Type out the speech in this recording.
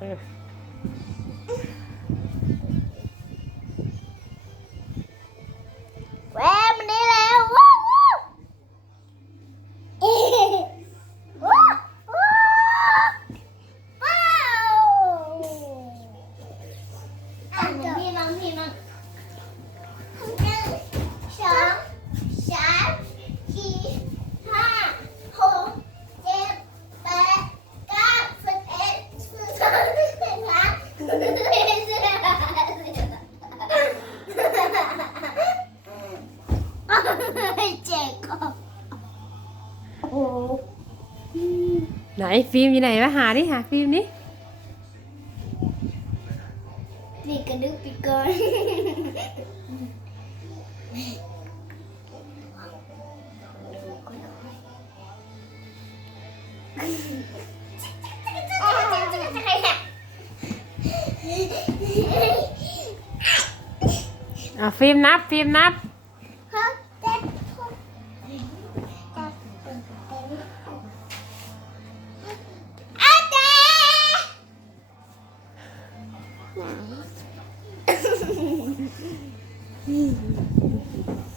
아. ไหนฟิล์มอยู่ไหนมาหาดิหาฟิล์มนี่นี่กระดึกปีกอนอะฟิล์มนับฟิล์มนับ 嗯。